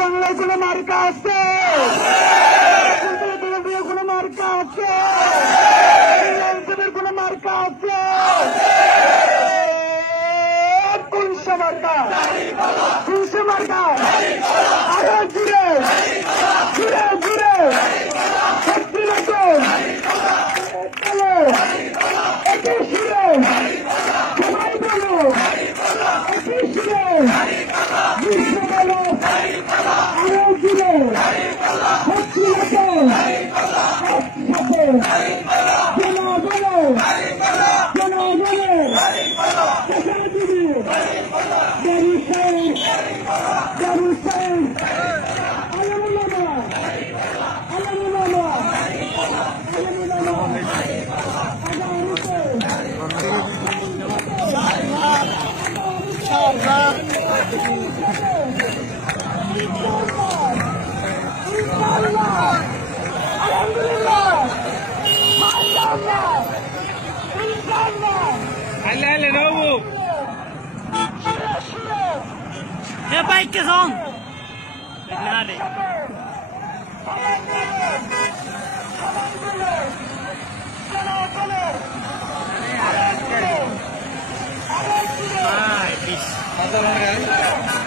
বাংলায় কোন মার্কা আছে? কোন মার্কা আছে? কোন মার্কা আছে? কোনশো মার্কা? কোনশো মার্কা? আরো জুড়ে জুড়ে জুড়ে সত্যি রকম একে সুরে সবাই বলো একে সুরে বিশ্ব বলো আরো জুড়ে সত্যি রকম একসাথে জনগণের Alle nuovo! Ja, pojke sånn! Ferdig. Ai, bicho.